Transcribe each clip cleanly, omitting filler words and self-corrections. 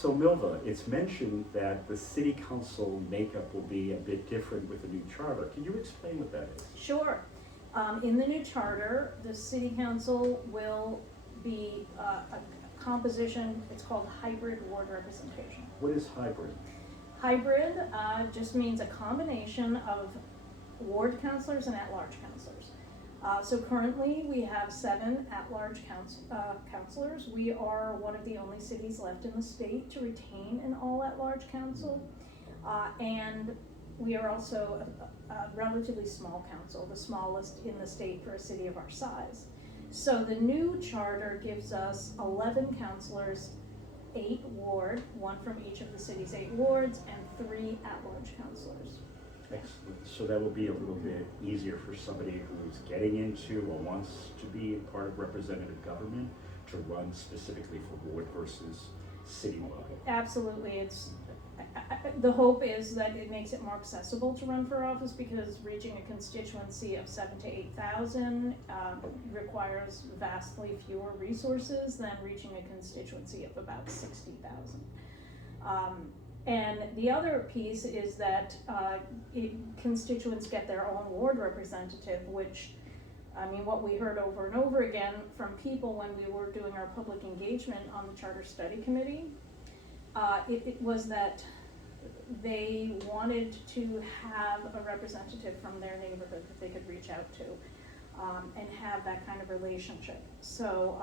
So Milva, it's mentioned that the city council makeup will be a bit different with the new charter. Can you explain what that is? Sure. In the new charter, the city council will be a composition, it's called hybrid ward representation. What is hybrid? Hybrid just means a combination of ward councilors and at-large councilors. So currently we have 7 at-large councilors. We are one of the only cities left in the state to retain an all at-large council. And we are also a relatively small council, the smallest in the state for a city of our size. So the new charter gives us 11 councilors, 8 ward, 1 from each of the city's 8 wards, and 3 at-large councilors. Excellent. So that will be a little bit easier for somebody who's getting into or wants to be a part of representative government to run specifically for ward versus citywide. Absolutely. It's the hope is that it makes it more accessible to run for office, because reaching a constituency of 7,000 to 8,000 requires vastly fewer resources than reaching a constituency of about 60,000. And the other piece is that constituents get their own ward representative, which, I mean, what we heard over and over again from people when we were doing our public engagement on the Charter Study Committee, it was that they wanted to have a representative from their neighborhood that they could reach out to and have that kind of relationship. So,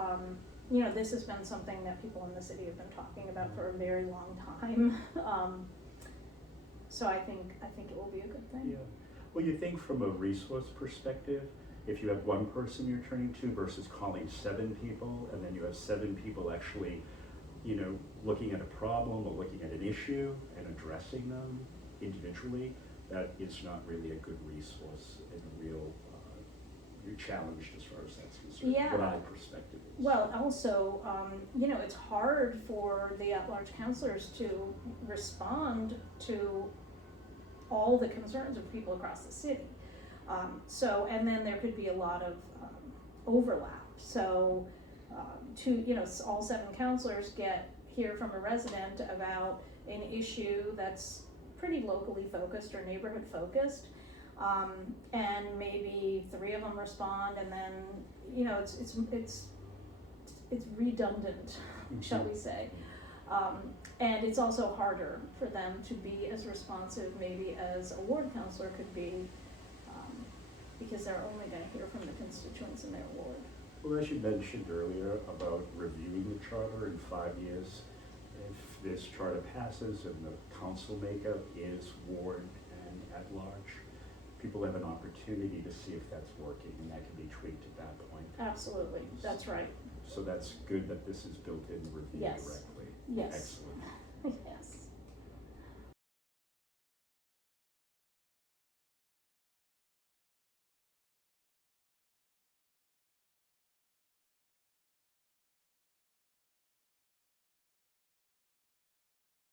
you know, this has been something that people in the city have been talking about for a very long time. So I think it will be a good thing. Yeah. Well, you think from a resource perspective, if you have one person you're turning to versus calling 7 people, and then you have 7 people actually, you know, looking at a problem or looking at an issue and addressing them individually, that is not really a good resource and a real you're challenged as far as that's concerned. Yeah. What my perspective is. Well, also, you know, it's hard for the at-large councilors to respond to all the concerns of people across the city. So, and then there could be a lot of overlap. So, you know, all 7 councilors hear from a resident about an issue that's pretty locally focused or neighborhood focused. And maybe 3 of them respond, and then, you know, it's redundant, shall we say. And it's also harder for them to be as responsive maybe as a ward councilor could be, because they're only going to hear from the constituents in their ward. Well, as you mentioned earlier about reviewing the charter in 5 years, if this charter passes and the council makeup is ward and at large, people have an opportunity to see if that's working, and that can be tweaked at that point. Absolutely, that's right. So that's good that this is built in review Yes. directly. Yes. Excellent. Yes.